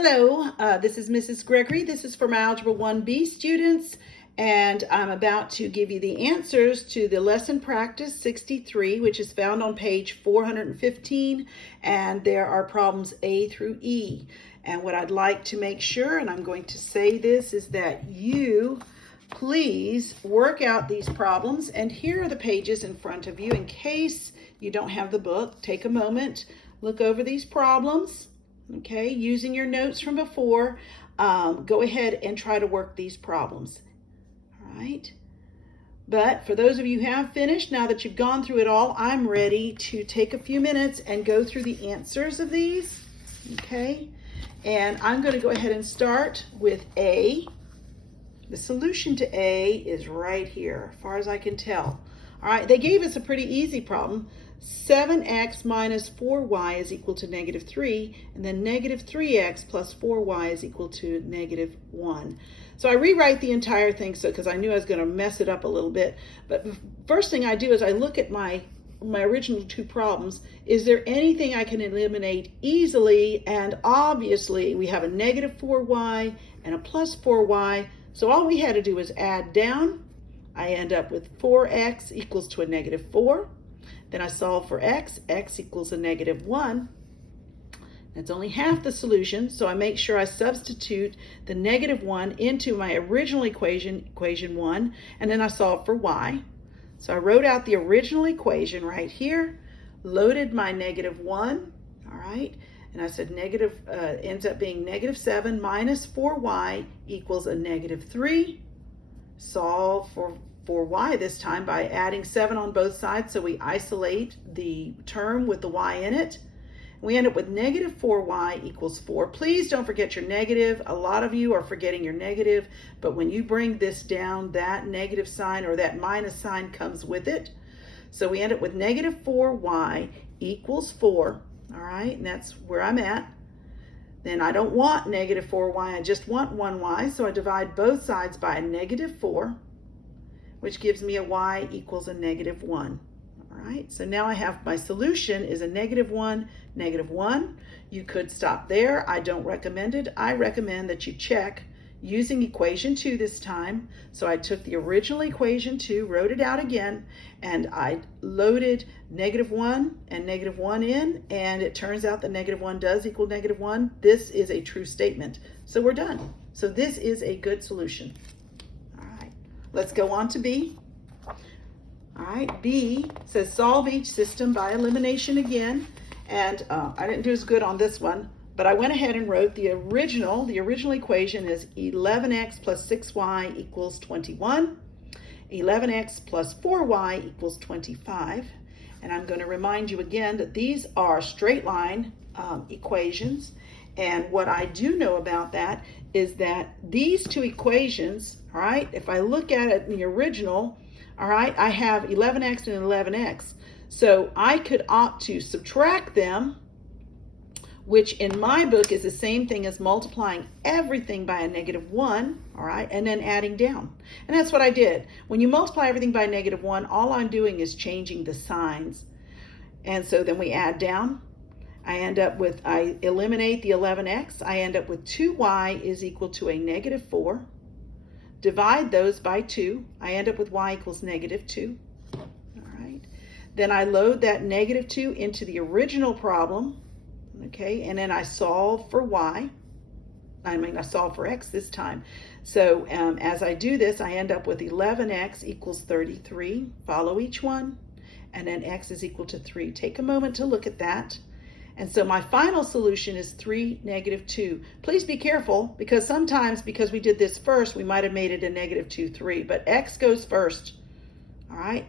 Hello, this is Mrs. Gregory. This is for my Algebra 1B students, and I'm about to give you the answers to the lesson practice 63, which is found on page 415, and there are problems A through E. And what I'd like to make sure, and I'm going to say this, is that you please work out these problems, and here are the pages in front of you in case you don't have the book. Take a moment, look over these problems. Okay, using your notes from before, go ahead and try to work these problems. All right. But for those of you who have finished, now that you've gone through it all, I'm ready to take a few minutes and go through the answers of these. Okay. And I'm going to go ahead and start with A. The solution to A is right here, as far as I can tell. All right, they gave us a pretty easy problem. 7x minus 4y is equal to negative 3, and then negative 3x plus 4y is equal to negative 1. So I rewrite the entire thing because I knew I was going to mess it up a little bit. But first thing I do is I look at my original two problems. Is there anything I can eliminate easily? And obviously we have a negative 4y and a plus 4y. So all we had to do was add down. I end up with 4x equals to a negative 4. Then I solve for x equals a negative 1. That's only half the solution, so I make sure I substitute the negative 1 into my original equation 1, and then I solve for y. So I wrote out the original equation right here, loaded my negative 1, all right, and I said ends up being negative 7 minus 4y equals a negative 3. Solve for y this time by adding 7 on both sides, so we isolate the term with the y in it. We end up with negative 4y equals 4. Please don't forget your negative. A lot of you are forgetting your negative, but when you bring this down, that negative sign or that minus sign comes with it. So we end up with negative 4y equals 4, all right, and that's where I'm at. Then I don't want negative 4y, I just want 1y, so I divide both sides by a negative 4, which gives me a y equals a negative 1. All right, so now I have my solution is a negative 1, negative 1. You could stop there. I don't recommend it. I recommend that you check using equation 2 this time. So I took the original equation 2, wrote it out again, and I loaded negative 1 and negative 1 in, and it turns out that negative 1 does equal negative 1. This is a true statement. So we're done. So this is a good solution. Let's go on to B. All right, B says solve each system by elimination again. And I didn't do as good on this one, but I went ahead and wrote the original equation is 11x plus 6y equals 21. 11x plus 4y equals 25. And I'm going to remind you again that these are straight line equations. And what I do know about that is that these two equations, all right, if I look at it in the original, all right, I have 11x and 11x. So I could opt to subtract them, which in my book is the same thing as multiplying everything by a negative 1, all right, and then adding down. And that's what I did. When you multiply everything by negative 1, all I'm doing is changing the signs. And so then we add down. I eliminate the 11x. I end up with 2y is equal to a negative 4. Divide those by 2. I end up with y equals negative 2. All right. Then I load that negative 2 into the original problem. Okay. And then I solve for y. I solve for x this time. So as I do this, I end up with 11x equals 33. Follow each one. And then x is equal to 3. Take a moment to look at that. And so my final solution is 3, negative 2. Please be careful because sometimes because we did this first, we might have made it a negative 2, 3, but x goes first. All right.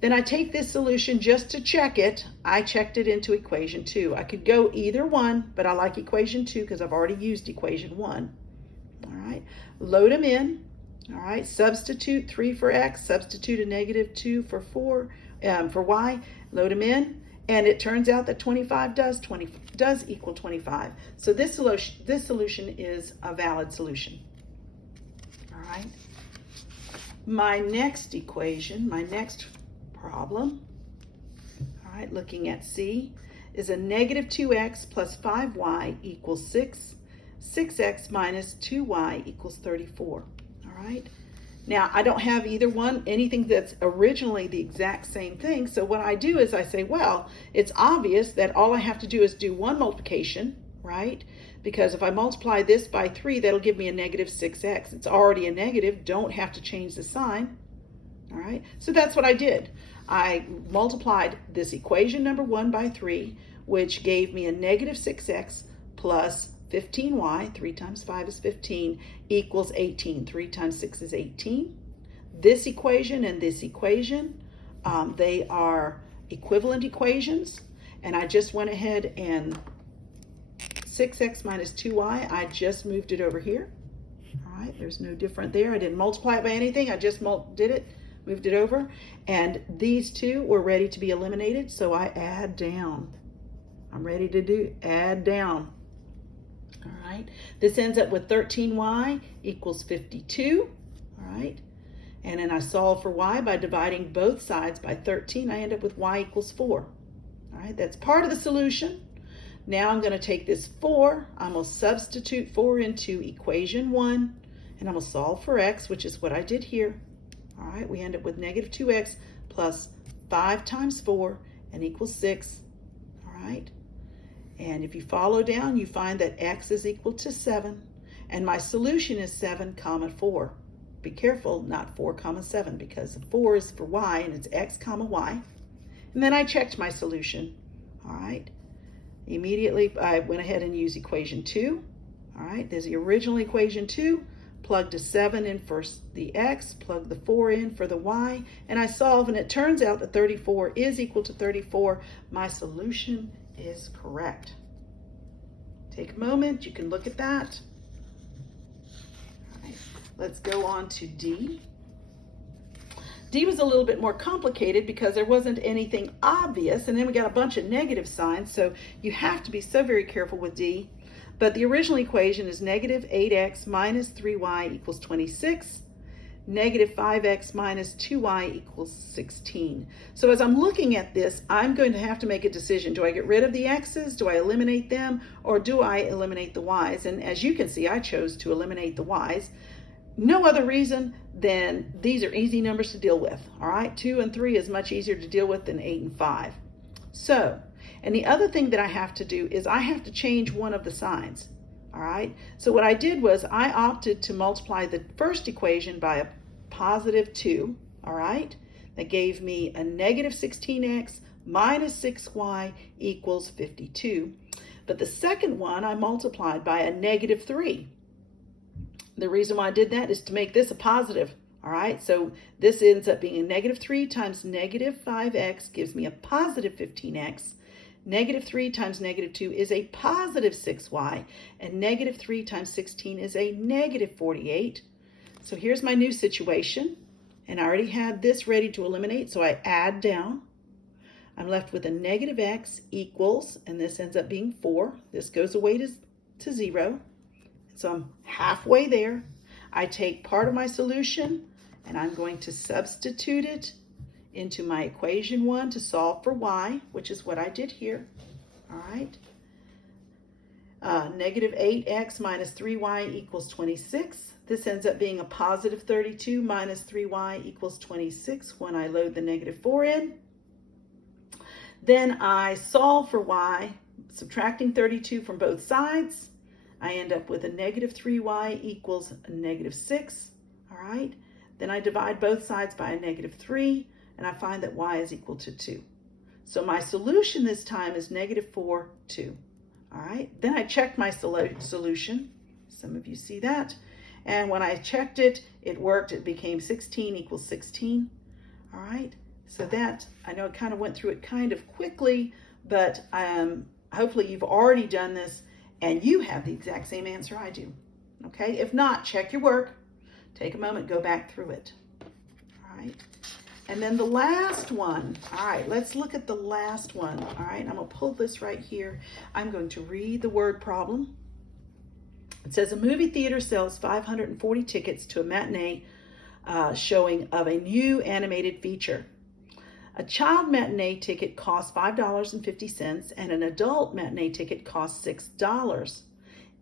Then I take this solution just to check it. I checked it into equation 2. I could go either one, but I like equation 2 because I've already used equation 1. All right. Load them in. All right. Substitute 3 for x, substitute a negative 2 for y. Load them in. And it turns out that 25 does equal 25. So this solution is a valid solution. All right. My next equation, my next problem, all right, looking at C, is a negative 2x plus 5y equals 6. 6x minus 2y equals 34. All right. Now, I don't have either one, anything that's originally the exact same thing. So what I do is I say, well, it's obvious that all I have to do is do one multiplication, right? Because if I multiply this by 3, that'll give me a negative 6x. It's already a negative, don't have to change the sign. All right, so that's what I did. I multiplied this equation number 1 by 3, which gave me a negative 6x plus 15y, 3 times 5 is 15, equals 18. 3 times 6 is 18. This equation and this equation, they are equivalent equations. And I just went ahead and 6x minus 2y, I just moved it over here. All right, there's no different there. I didn't multiply it by anything. I just did it, moved it over. And these two were ready to be eliminated, so I add down. I'm ready to add down. All right, this ends up with 13y equals 52, all right? And then I solve for y by dividing both sides by 13. I end up with y equals 4, all right? That's part of the solution. Now I'm gonna take this 4, I'm gonna substitute 4 into equation 1, and I'm gonna solve for x, which is what I did here. All right, we end up with negative 2x plus 5 times 4 and equals 6, all right? And if you follow down, you find that x is equal to 7, and my solution is 7 comma 4. Be careful, not 4 comma 7, because 4 is for y, and it's x comma y. And then I checked my solution, all right? Immediately, I went ahead and used equation 2, all right? There's the original equation 2, plugged a 7 in for the x, plugged the 4 in for the y, and I solve, and it turns out that 34 is equal to 34. My solution is correct. Take a moment, you can look at that. All right, let's go on to D. D was a little bit more complicated because there wasn't anything obvious, and then we got a bunch of negative signs, so you have to be so very careful with D. But the original equation is negative 8x minus 3y equals 26. Negative 5x minus 2y equals 16. So as I'm looking at this, I'm going to have to make a decision. Do I get rid of the x's? Do I eliminate them? Or do I eliminate the y's? And as you can see, I chose to eliminate the y's. No other reason than these are easy numbers to deal with. All right, 2 and 3 is much easier to deal with than 8 and 5. So, and the other thing that I have to do is I have to change one of the signs. All right, so what I did was I opted to multiply the first equation by a positive 2, all right? That gave me a negative 16x minus 6y equals 52. But the second one I multiplied by a negative 3. The reason why I did that is to make this a positive, all right? So this ends up being a negative 3 times negative 5x gives me a positive 15x. Negative 3 times negative 2 is a positive 6y, and negative 3 times 16 is a negative 48. So here's my new situation, and I already had this ready to eliminate, so I add down. I'm left with a negative x equals, and this ends up being 4. This goes away to 0, so I'm halfway there. I take part of my solution, and I'm going to substitute it into my equation 1 to solve for y, which is what I did here, all right? Negative 8x minus 3y equals 26. This ends up being a positive 32 minus 3y equals 26 when I load the negative 4 in. Then I solve for y, subtracting 32 from both sides. I end up with a negative 3y equals a negative 6, all right? Then I divide both sides by a negative 3, and I find that y is equal to 2. So my solution this time is negative 4, 2. All right, then I checked my solution. Some of you see that. And when I checked it, it worked. It became 16 equals 16. All right, so that, I know I kind of went through it kind of quickly, but hopefully you've already done this and you have the exact same answer I do. Okay, if not, check your work. Take a moment, go back through it. All right. And then the last one, all right, let's look at the last one, all right? I'm gonna pull this right here. I'm going to read the word problem. It says a movie theater sells 540 tickets to a matinee showing of a new animated feature. A child matinee ticket costs $5.50 and an adult matinee ticket costs $6.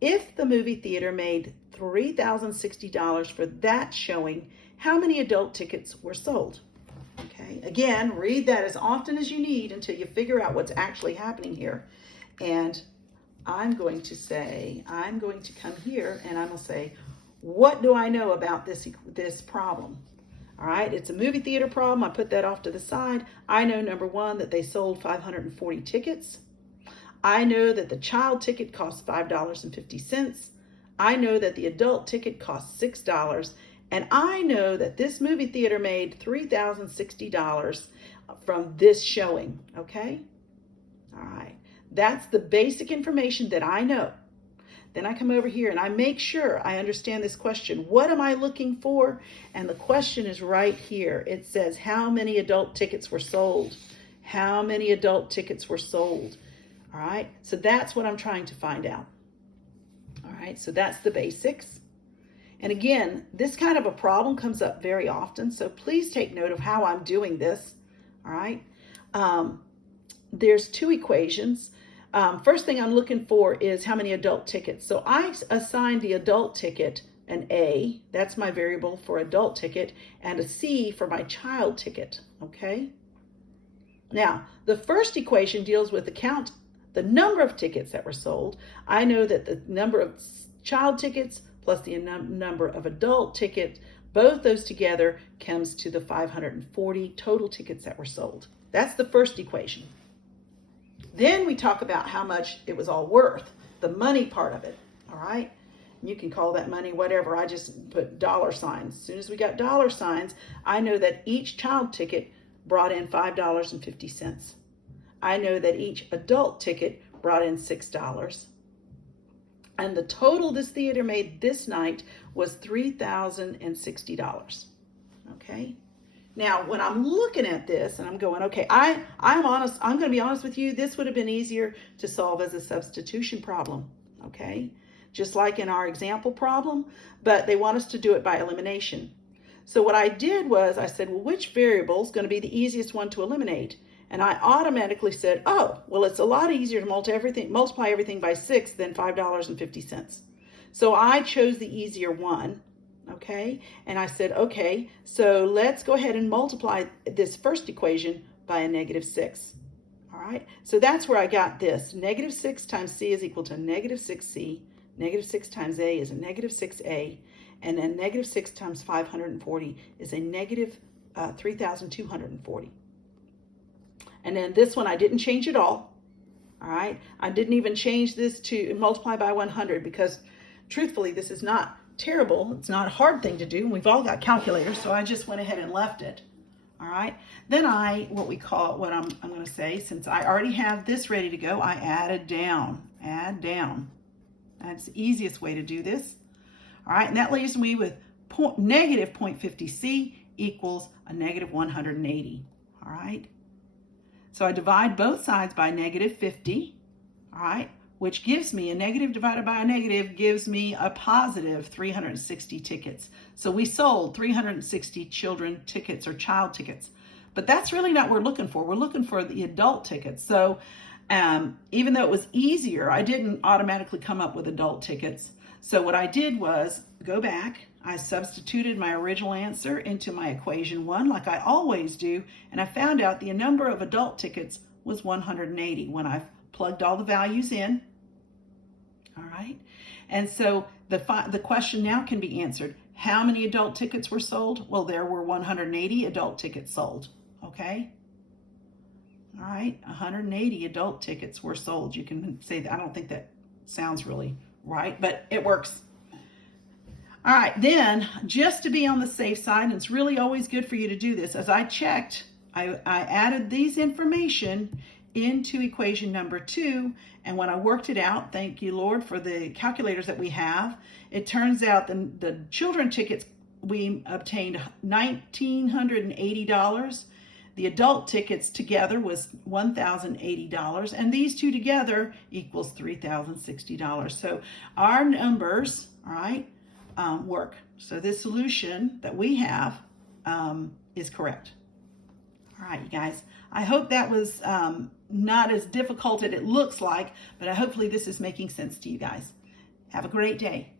If the movie theater made $3,060 for that showing, how many adult tickets were sold? Okay, again, read that as often as you need until you figure out what's actually happening here. And I'm going to come here and I'm going to say, what do I know about this problem? All right, it's a movie theater problem. I put that off to the side. I know, number one, that they sold 540 tickets. I know that the child ticket cost $5.50. I know that the adult ticket cost $6. And I know that this movie theater made $3,060 from this showing, okay? All right, that's the basic information that I know. Then I come over here and I make sure I understand this question. What am I looking for? And the question is right here. It says, how many adult tickets were sold? How many adult tickets were sold? All right, so that's what I'm trying to find out. All right, so that's the basics. And again, this kind of a problem comes up very often, so please take note of how I'm doing this. All right, there's two equations. First thing I'm looking for is how many adult tickets. So I assigned the adult ticket an A, that's my variable for adult ticket, and a C for my child ticket, okay? Now, the first equation deals with the number of tickets that were sold. I know that the number of child tickets plus the number of adult tickets, both those together comes to the 540 total tickets that were sold. That's the first equation. Then we talk about how much it was all worth, the money part of it, all right? You can call that money whatever. I just put dollar signs. As soon as we got dollar signs, I know that each child ticket brought in $5.50. I know that each adult ticket brought in $6. And the total this theater made this night was $3,060, okay? Now, when I'm looking at this and I'm going, okay, I'm honest, I'm going to be honest with you, this would have been easier to solve as a substitution problem, okay? Just like in our example problem, but they want us to do it by elimination. So what I did was I said, well, which variable is going to be the easiest one to eliminate? And I automatically said, oh, well, it's a lot easier to multiply everything by 6 than $5.50. So I chose the easier one. Okay, and I said, okay, so let's go ahead and multiply this first equation by a -6. All right, so that's where I got this. -6 times C is equal to -6C. -6 times A is a -6A. And then -6 times 540 is a -3,240. And then this one, I didn't change at all. All right, I didn't even change this to multiply by 100 because truthfully, this is not terrible. It's not a hard thing to do. We've all got calculators, so I just went ahead and left it. All right. Then I'm going to say, since I already have this ready to go, I added down. Add down. That's the easiest way to do this. All right, and that leaves me with negative 0.50C equals a -180. All right. So I divide both sides by -50. All right. Which gives me a negative divided by a negative gives me a positive 360 tickets. So we sold 360 children tickets or child tickets. But that's really not what we're looking for. We're looking for the adult tickets. So even though it was easier, I didn't automatically come up with adult tickets. So what I did was go back. I substituted my original answer into my equation 1 like I always do. And I found out the number of adult tickets was 180 when I've plugged all the values in. All right, and so the question now can be answered. How many adult tickets were sold? Well, there were 180 adult tickets sold, okay? All right, 180 adult tickets were sold. You can say that. I don't think that sounds really right, but it works. All right, then, just to be on the safe side, and it's really always good for you to do this, as I checked, I added these information into equation number 2, and when I worked it out, thank you, Lord, for the calculators that we have, it turns out the children tickets, we obtained $1,980. The adult tickets together was $1,080, and these two together equals $3,060. So our numbers, all right, work. So this solution that we have is correct. All right, you guys, I hope that was not as difficult as it looks like, but hopefully this is making sense to you guys. Have a great day.